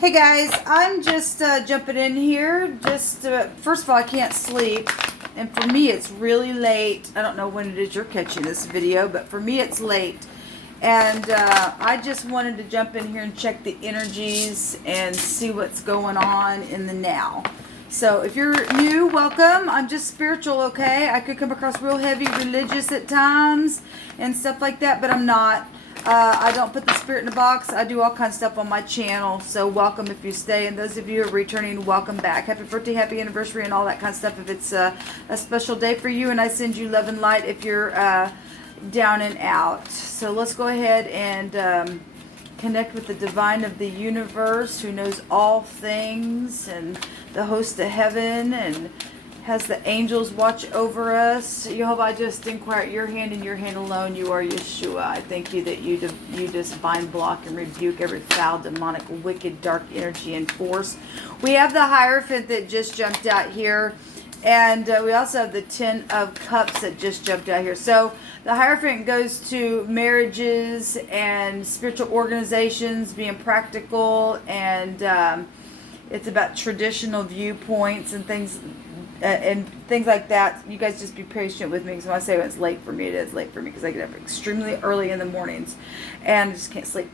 Hey guys, I'm just jumping in here. First of all, I can't sleep, and for me, it's really late. I don't know when it is you're catching this video, but for me, it's late. And I just wanted to jump in here and check the energies and see what's going on in the now. So if you're new, welcome. I'm just spiritual, okay? I could come across real heavy religious at times and stuff like that, but I'm not. I don't put the spirit in a box. I do all kinds of stuff on my channel. So welcome if you stay. And those of you who are returning, welcome back. Happy birthday, happy anniversary, and all that kind of stuff if it's a special day for you. And I send you love and light if you're down and out. So let's go ahead and connect with the divine of the universe who knows all things, and the host of heaven, and has the angels watch over us. Jehovah, I just inquire at your hand and your hand alone. You are Yeshua. I thank you that you just bind, block, and rebuke every foul, demonic, wicked, dark energy and force. We have the Hierophant that just jumped out here. And we also have the Ten of Cups that just jumped out here. So the Hierophant goes to marriages and spiritual organizations, being practical, and it's about traditional viewpoints and things like that. You guys just be patient with me, because when I say it's late for me, it is late for me, because I get up extremely early in the mornings and I just can't sleep.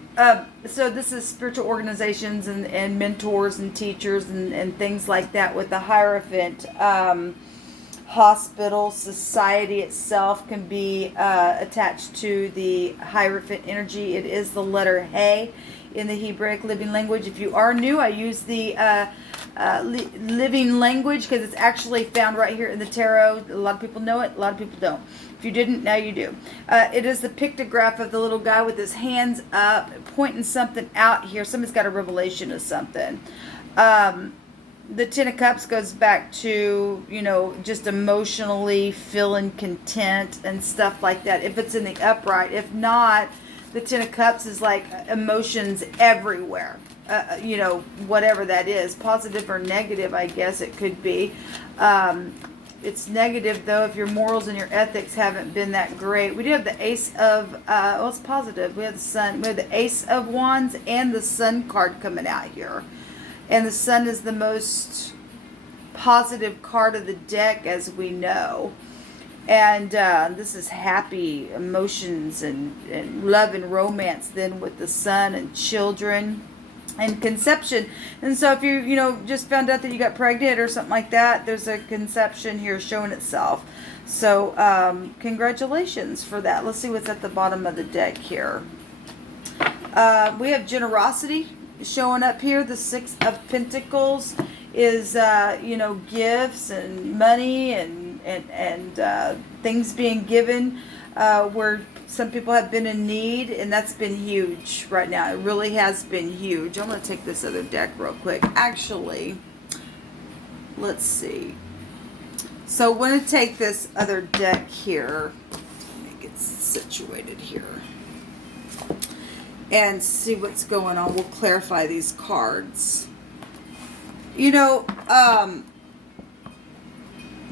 So this is spiritual organizations and mentors and teachers and things like that with the Hierophant. Hospital, society itself can be attached to the Hierophant energy. It is the letter He in the Hebraic living language. If you are new, I use the living language because it's actually found right here in the tarot. A lot of people know it, a lot of people don't. If you didn't, now you do. It is the pictograph of the little guy with his hands up, pointing something out here. Somebody's got a revelation of something. The Ten of Cups goes back to, just emotionally feeling content and stuff like that, if it's in the upright. If not, the Ten of Cups is like emotions everywhere. Whatever that is, positive or negative, I guess it could be. It's negative, though, if your morals and your ethics haven't been that great. We do have the Ace of, it's positive. We have the Sun. We have the Ace of Wands and the Sun card coming out here. And the Sun is the most positive card of the deck, as we know. And this is happy emotions and love and romance, then with the Sun and children and conception. And so if you just found out that you got pregnant or something like that, there's a conception here showing itself. So congratulations for that. Let's see what's at the bottom of the deck here. We have generosity showing up here. The Six of Pentacles is gifts and money and things being given where some people have been in need, and that's been huge right now. It really has been huge. I'm going to take this other deck real quick. Actually, let's see. So I'm going to take this other deck here, make it situated here, and see what's going on. We'll clarify these cards.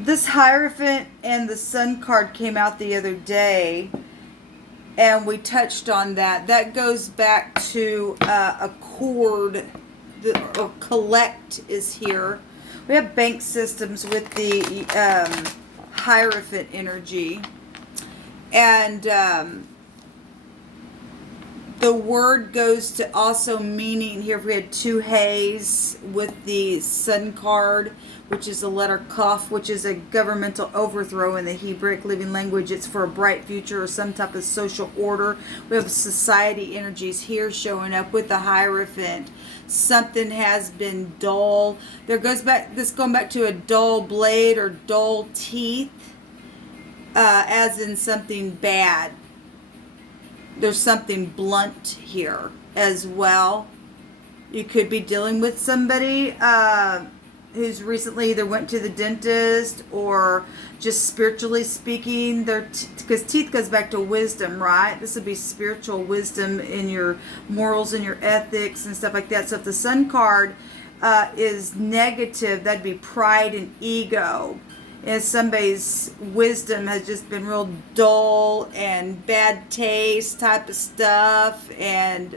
This Hierophant and the Sun card came out the other day, and we touched on that. That goes back to a cord. The collect is here. We have bank systems with the Hierophant energy. And the word goes to also meaning here. If we had two He's with the Sun card, which is the letter Kaf, which is a governmental overthrow in the Hebraic living language. It's for a bright future or some type of social order. We have society energies here showing up with the Hierophant. Something has been dull. Going back to a dull blade or dull teeth, as in something bad. There's something blunt here as well. You could be dealing with somebody who's recently either went to the dentist or just spiritually speaking. Because teeth goes back to wisdom, right? This would be spiritual wisdom in your morals and your ethics and stuff like that. So if the Sun card is negative, that'd be pride and ego. And somebody's wisdom has just been real dull and bad taste type of stuff, and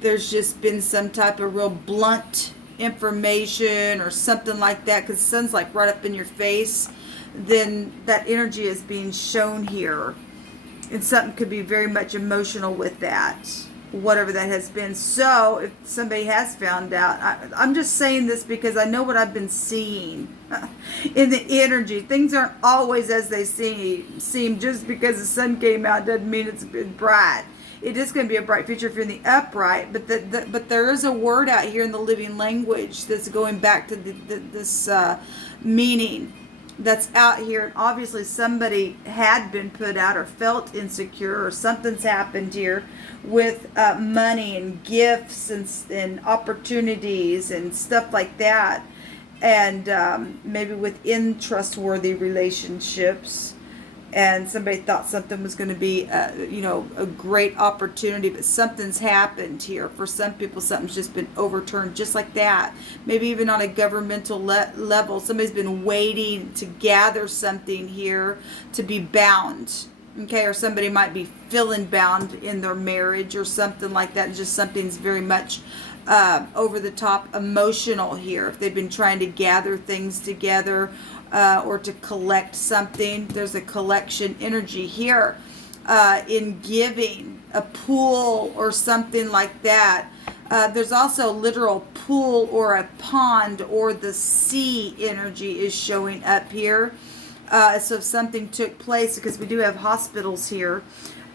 there's just been some type of real blunt information or something like that, because the sun's like right up in your face, then that energy is being shown here. And something could be very much emotional with that, whatever that has been. So if somebody has found out, I'm just saying this because I know what I've been seeing in the energy. Things aren't always as they seem. Just because the sun came out doesn't mean it's been bright. It is going to be a bright future if you're in the upright, but there is a word out here in the living language that's going back to this meaning that's out here. And obviously somebody had been put out or felt insecure, or something's happened here with money and gifts and opportunities and stuff like that, and maybe within trustworthy relationships. And somebody thought something was going to be, a great opportunity, but something's happened here. For some people, something's just been overturned just like that. Maybe even on a governmental level, somebody's been waiting to gather something here to be bound. Okay, or somebody might be feeling bound in their marriage or something like that. Just something's very much over the top emotional here. If they've been trying to gather things together, or to collect something, there's a collection energy here in giving, a pool or something like that. There's also literal pool or a pond or the sea energy is showing up here. So if something took place, because we do have hospitals here,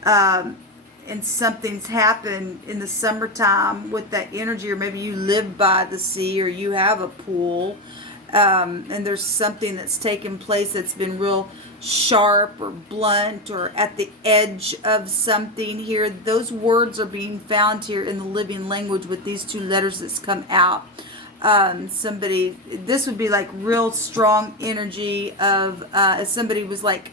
and something's happened in the summertime with that energy, or maybe you live by the sea or you have a pool, and there's something that's taken place that's been real sharp or blunt or at the edge of something here. Those words are being found here in the living language with these two letters that's come out. This would be like real strong energy of if somebody was like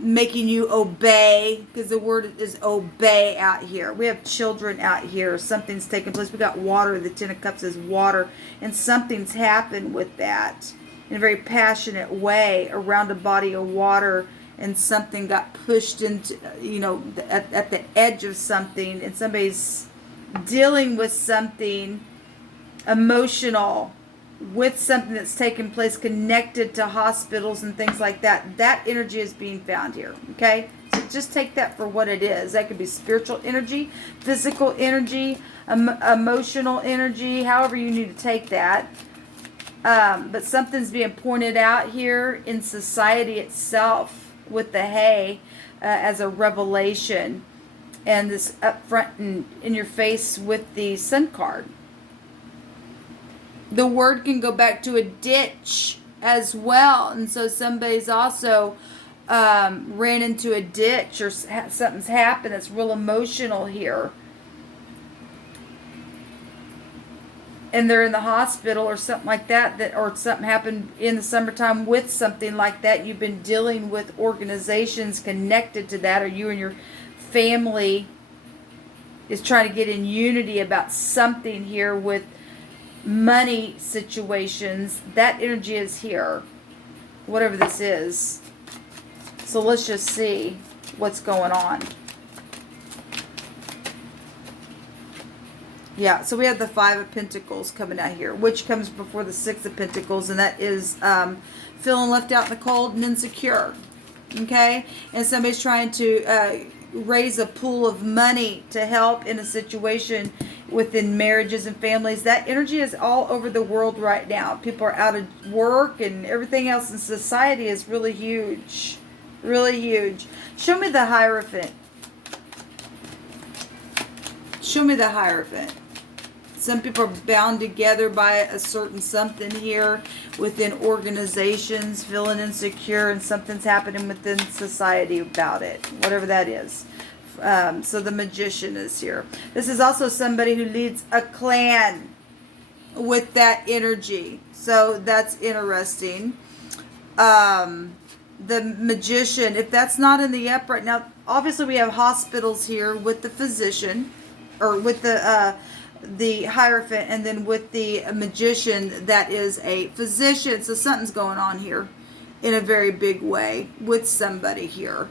making you obey, because the word is obey out here. We have children out here. Something's taking place. We got water. The Ten of Cups is water, and something's happened with that in a very passionate way around a body of water, and something got pushed into, at the edge of something, and somebody's dealing with something emotional with something that's taken place connected to hospitals and things like that. That energy is being found here. Okay, so just take that for what it is. That could be spiritual energy, physical energy, emotional energy, however you need to take that. But something's being pointed out here in society itself with the hay as a revelation, and this up front and in your face with the sun card. The word can go back to a ditch as well. And so somebody's also ran into a ditch, or something's happened that's real emotional here. And they're in the hospital or something like that, or something happened in the summertime with something like that. You've been dealing with organizations connected to that, or you and your family is trying to get in unity about something here with money situations. That energy is here, whatever this is. So let's just see what's going on. Yeah, so we have the Five of Pentacles coming out here, which comes before the Six of Pentacles, and that is feeling left out in the cold and insecure. Okay, and somebody's trying to raise a pool of money to help in a situation within marriages and families. That energy is all over the world right now. People are out of work, and everything else in society is really huge. Really huge. Show me the Hierophant. Show me the Hierophant. Some people are bound together by a certain something here within organizations, feeling insecure, and something's happening within society about it, whatever that is. So the Magician is here. This is also somebody who leads a clan with that energy. So that's interesting. The Magician, if that's not in the upright, now obviously we have hospitals here with the physician, or with the Hierophant, and then with the Magician, that is a physician. So something's going on here in a very big way with somebody here.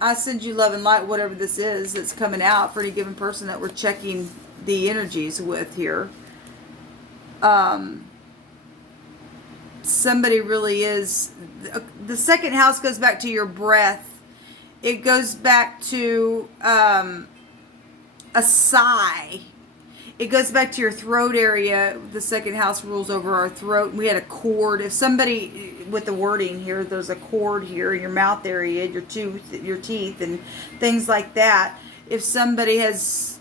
I send you love and light, whatever this is that's coming out for any given person that we're checking the energies with here. Somebody really is. The second house goes back to your breath. It goes back to a sigh. It goes back to your throat area. The second house rules over our throat. We had a cord. If somebody, with the wording here, there's a cord here in your mouth area, your teeth, and things like that. If somebody has,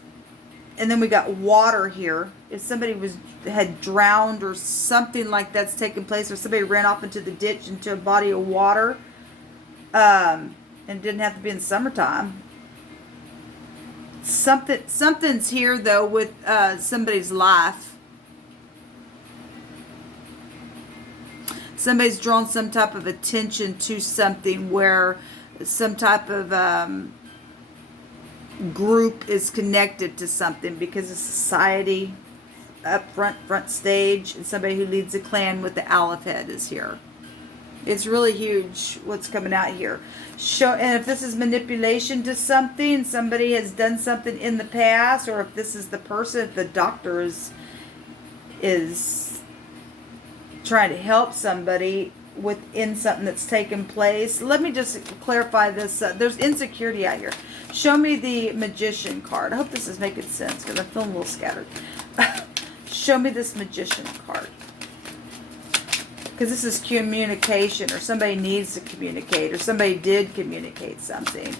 and then we got water here. If somebody had drowned or something like that's taken place, or somebody ran off into the ditch into a body of water, and it didn't have to be in the summertime. Something's here though with somebody's life. Somebody's drawn some type of attention to something where some type of group is connected to something because of society up front stage, and somebody who leads a clan with the Aleph head is here. It's really huge what's coming out here. And if this is manipulation to something, somebody has done something in the past, or if this is the person, if the doctor is trying to help somebody within something that's taken place. Let me just clarify this. There's insecurity out here. Show me the Magician card. I hope this is making sense because I'm feeling a little scattered. Show me this Magician card. Because this is communication, or somebody needs to communicate, or somebody did communicate something.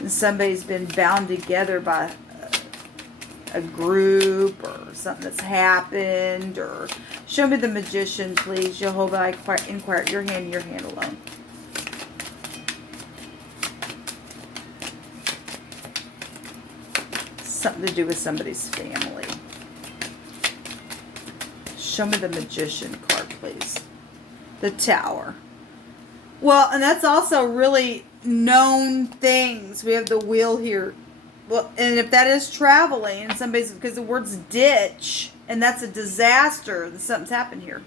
And somebody's been bound together by a group or something that's happened. Or show me the Magician, please. Jehovah, I inquire your hand alone. Something to do with somebody's family. Show me the Magician card, please. The Tower. Well, and that's also really known things. We have the wheel here. Well, and if that is traveling, and somebody's, because the word's ditch, and that's a disaster, then something's happened here.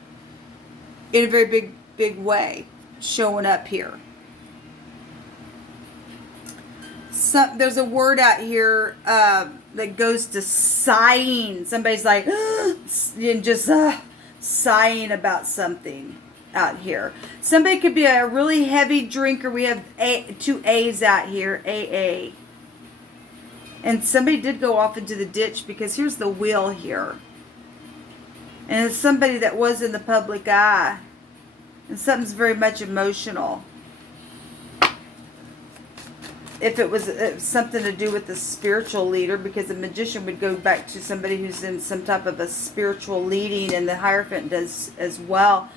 In a very big way, showing up here. There's a word out here that goes to sighing. Somebody's like, and just sighing about something out here. Somebody could be a really heavy drinker. We have two A's out here, AA. And somebody did go off into the ditch because here's the wheel here. And it's somebody that was in the public eye. And something's very much emotional. If it was something to do with the spiritual leader, because the Magician would go back to somebody who's in some type of a spiritual leading, and the Hierophant does as well.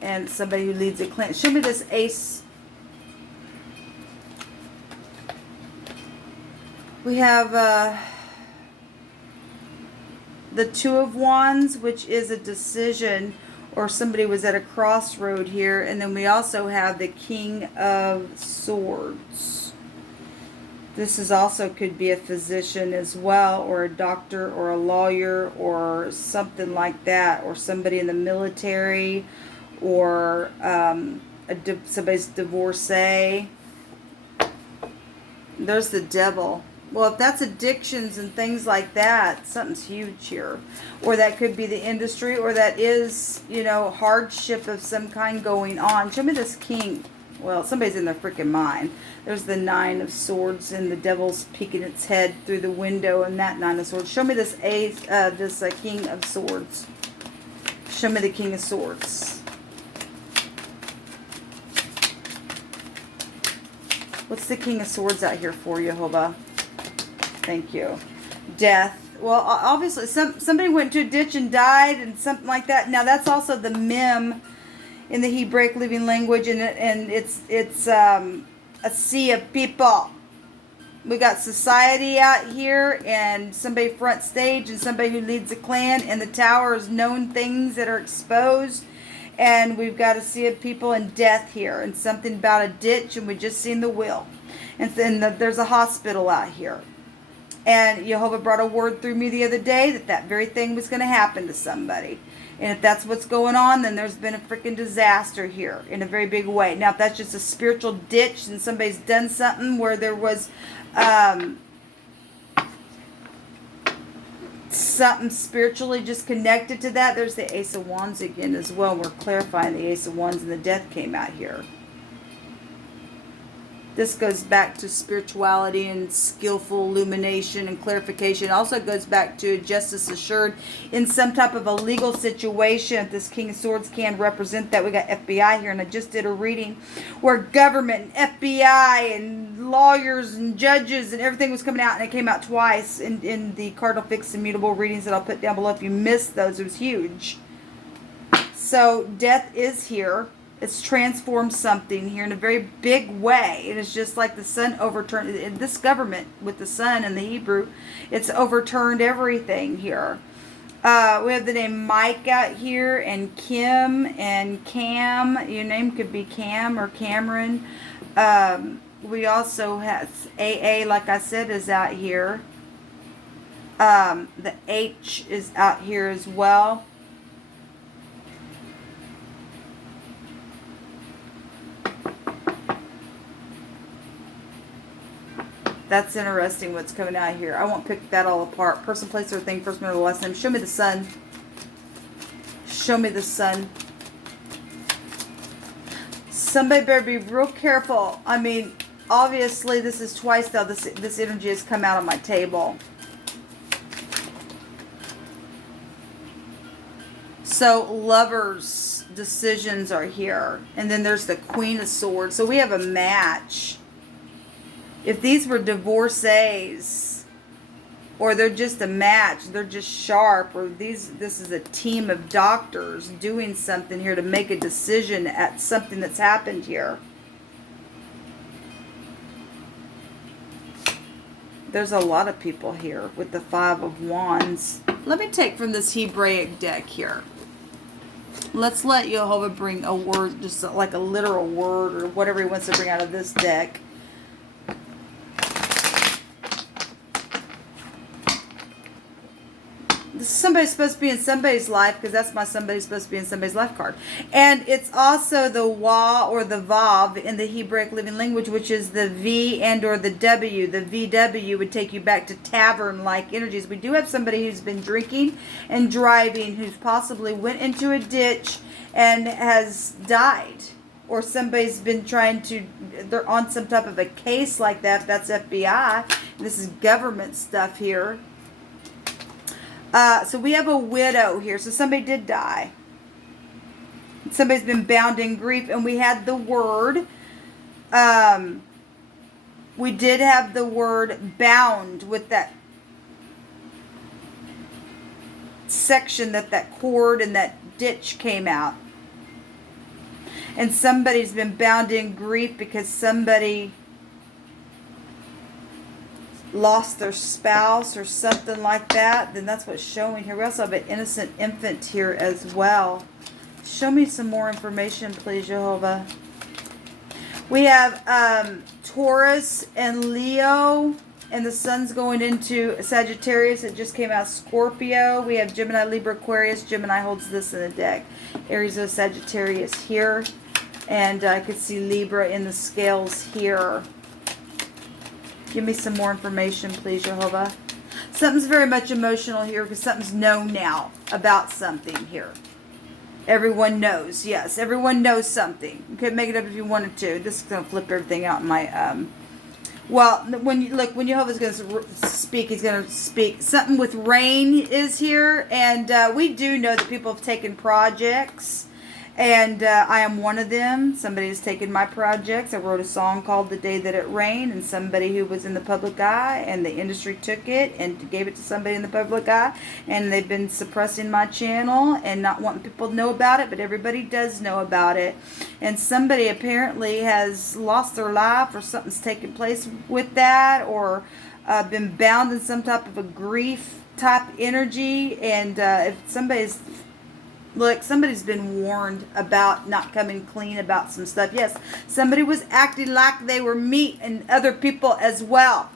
And somebody who leads a clan. Show me this Ace. We have the Two of Wands, which is a decision, or somebody was at a crossroad here. And then we also have the King of Swords. This is also could be a physician as well, or a doctor, or a lawyer, or something like that, or somebody in the military, or somebody's divorcee. There's the Devil. Well, if that's addictions and things like that, something's huge here. Or that could be the industry, or that is, hardship of some kind going on. Show me this King. Well, somebody's in their freaking mind. There's the Nine of Swords, and the Devil's peeking its head through the window, and that Nine of Swords. Show me this King of Swords. Show me the King of Swords. What's the King of Swords out here for, Jehovah? Thank you. Death. Well, obviously, somebody went to a ditch and died, and something like that. Now, that's also the Mem in the Hebraic living language, and it's a sea of people. We got society out here, and somebody front stage, and somebody who leads a clan, and the Tower is known things that are exposed. And we've got a sea of people and death here, and something about a ditch, and we just seen the wheel. And then there's a hospital out here. And Jehovah brought a word through me the other day that very thing was going to happen to somebody. And if that's what's going on, then there's been a freaking disaster here in a very big way. Now, if that's just a spiritual ditch and somebody's done something where there was something spiritually just connected to that, there's the Ace of Wands again as well. We're clarifying the Ace of Wands and the Death came out here. This goes back to spirituality and skillful illumination and clarification. It also goes back to justice assured in some type of a legal situation. This King of Swords can represent that. We got FBI here, and I just did a reading where government and FBI and lawyers and judges and everything was coming out, and it came out twice in the Cardinal Fixed Immutable readings that I'll put down below. If you missed those, it was huge. So death is here. It's transformed something here in a very big way. It is just like the sun overturned. This government with the sun in the Hebrew, it's overturned everything here. We have the name Mike out here, and Kim and Cam. Your name could be Cam or Cameron. We also have AA, like I said, is out here. The H is out here as well. That's interesting what's coming out here. I won't pick that all apart. Person, place, or thing, first, middle, last name. Show me the sun. Show me the sun. Somebody better be real careful. I mean, obviously, this is twice now. This energy has come out on my table. So, lovers' decisions are here. And then there's the Queen of Swords. So, we have a match. If these were divorcees, or they're just a match, they're just sharp, or this is a team of doctors doing something here to make a decision at something that's happened here. There's a lot of people here with the Five of Wands. Let me take from this Hebraic deck here. Let's let Jehovah bring a word, just like a literal word, or whatever he wants to bring out of this deck. Somebody's supposed to be in somebody's life, because that's my somebody's supposed to be in somebody's life card. And it's also the Wa or the Vav in the Hebraic living language, which is the V and or the W. The VW would take you back to tavern-like energies. We do have somebody who's been drinking and driving, who's possibly went into a ditch and has died. Or somebody's been trying to, they're on some type of a case like that. That's FBI. This is government stuff here. So we have a widow here. So somebody did die. Somebody's been bound in grief. And we had the word. We did have the word bound with that section that cord and that ditch came out. And somebody's been bound in grief because somebody lost their spouse or something like that. Then that's what's showing here. We also have an innocent infant here as well. Show me some more information, please, Jehovah. We have Taurus and Leo, and the sun's going into Sagittarius. It just came out Scorpio. We have Gemini, Libra, Aquarius. Gemini holds this in the deck. Aries, Sagittarius here. And I could see Libra in the scales here. Give me some more information, please, Jehovah. Something's very much emotional here because something's known now about something here. Everyone knows. Yes, everyone knows something. You could make it up if you wanted to. This is going to flip everything out in my... Well, when Jehovah's going to speak, he's going to speak. Something with rain is here. And we do know that people have taken projects. And I am one of them. Somebody has taken my projects. I wrote a song called The Day That It Rained, and somebody who was in the public eye, and the industry took it and gave it to somebody in the public eye, and they've been suppressing my channel and not wanting people to know about it, but everybody does know about it. And somebody apparently has lost their life, or something's taken place with that, or been bound in some type of a grief type energy. And if somebody's... Look, somebody's been warned about not coming clean about some stuff. Yes, somebody was acting like they were meat and other people as well.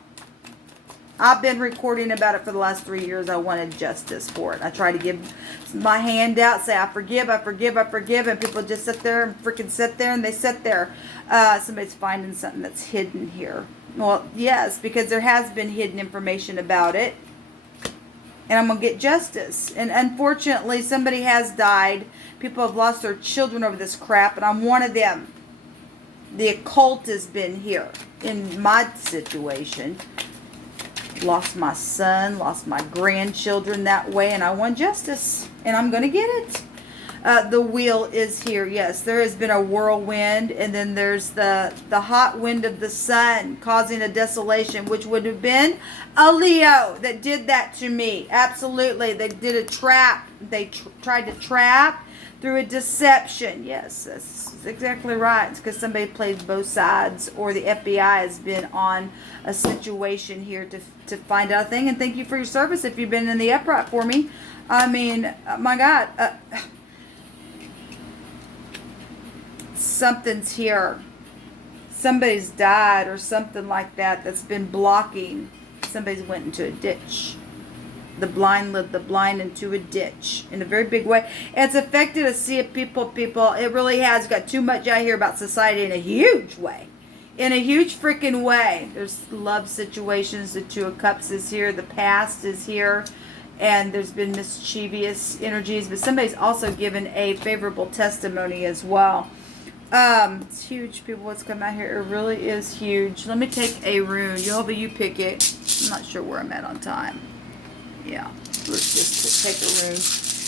I've been recording about it for the last 3 years. I wanted justice for it. I try to give my hand out, say, I forgive, I forgive, I forgive. And people just sit there and freaking sit there and they sit there. Somebody's finding something that's hidden here. Well, yes, because there has been hidden information about it. And I'm going to get justice. And unfortunately, somebody has died. People have lost their children over this crap. And I'm one of them. The occult has been here in my situation. Lost my son, lost my grandchildren that way, and I want justice, and I'm going to get it. The wheel is here. Yes, there has been a whirlwind, and then there's the hot wind of the sun causing a desolation, which would have been a Leo that did that to me. Absolutely. They did a trap. They tried to trap through a deception. Yes, that's exactly right. It's because somebody played both sides, or the FBI has been on a situation here to find out a thing. And thank you for your service if you've been in the upright for me. I mean, my God. Something's here. Somebody's died or something like that that's been blocking. Somebody's went into a ditch. The blind led the blind into a ditch in a very big way. It's affected a sea of people. It really has got too much out here about society in a huge way. In a huge freaking way. There's love situations. The Two of Cups is here. The past is here. And there's been mischievous energies. But somebody's also given a favorable testimony as well. It's huge, people, what's come out here. It really is huge. Let me take a rune. Jehovah, you pick it. I'm not sure where I'm at on time. Yeah, let's just take a rune.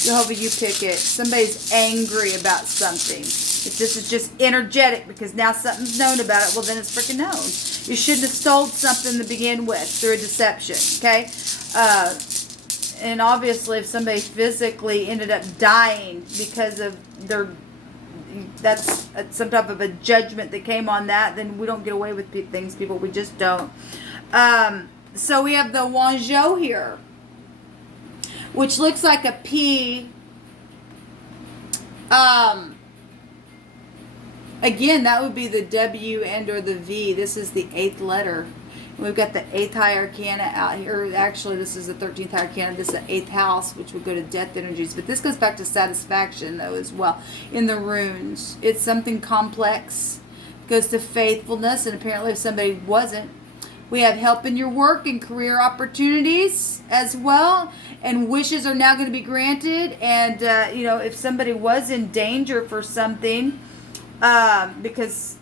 Jehovah, you pick it. Somebody's angry about something. If this is just energetic because now something's known about it, well, then it's freaking known. You shouldn't have stole something to begin with through a deception, okay? And obviously, if somebody physically ended up dying because of that's some type of a judgment that came on that, then we don't get away with things, people. We just don't. So we have the Wanzhou here, which looks like a P. Again, that would be the W and or the V. This is the 8th letter. We've got the 8th high arcana out here. Actually, this is the 13th high arcana. This is the 8th house, which would go to death energies. But this goes back to satisfaction, though, as well. In the runes, it's something complex. It goes to faithfulness, and apparently if somebody wasn't. We have help in your work and career opportunities as well. And wishes are now going to be granted. And, if somebody was in danger for something, because...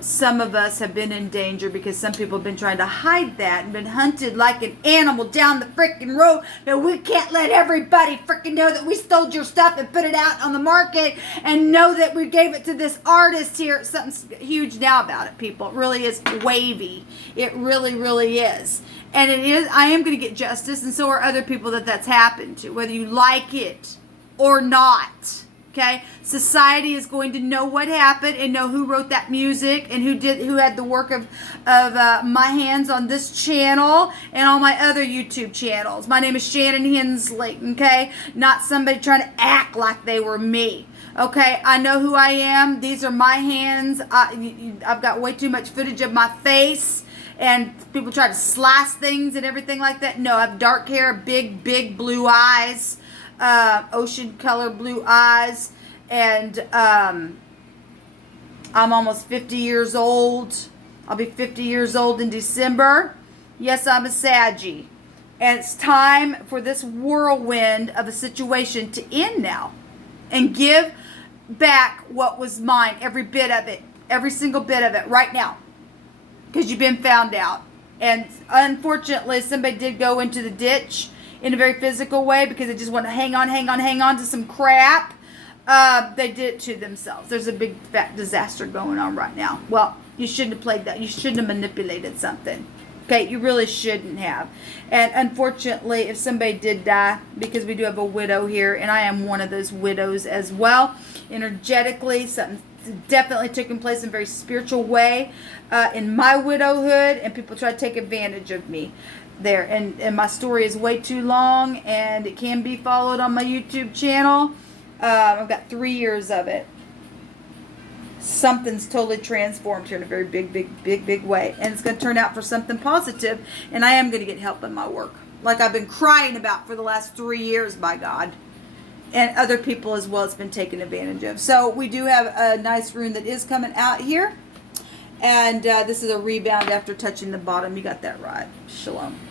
some of us have been in danger because some people have been trying to hide that and been hunted like an animal down the freaking road. But we can't let everybody freaking know that we stole your stuff and put it out on the market and know that we gave it to this artist here. Something's huge now about it, people. It really is wavy. It really, really is. And it is. I am going to get justice, and so are other people that's happened to, whether you like it or not. Okay, society is going to know what happened and know who wrote that music and who had the work of my hands on this channel and all my other YouTube channels. My name is Shannon Hensley. Okay, not somebody trying to act like they were me. Okay, I know who I am. These are my hands. I've got way too much footage of my face. And people try to slice things and everything like that. No, I have dark hair, big blue eyes. Ocean color blue eyes, and I'm almost 50 years old. I'll be 50 years old in December. Yes, I'm a Saggy, and it's time for this whirlwind of a situation to end now and give back what was mine, every bit of it, every single bit of it right now, because you've been found out. And unfortunately, somebody did go into the ditch in a very physical way because they just want to hang on to some crap. They did it to themselves. There's a big fat disaster going on right now. Well, you shouldn't have played that. You shouldn't have manipulated something. Okay, you really shouldn't have. And unfortunately, if somebody did die, because we do have a widow here, and I am one of those widows as well, energetically, something definitely taking place in a very spiritual way in my widowhood, and people try to take advantage of me there, and my story is way too long, and it can be followed on my YouTube channel. I've got 3 years of it. something's totally transformed here in a very big way. And it's going to turn out for something positive, and I am going to get help in my work. Like I've been crying about for the last 3 years, by God. And other people as well, it's been taken advantage of. So we do have a nice rune that is coming out here. And this is a rebound after touching the bottom. You got that right. Shalom.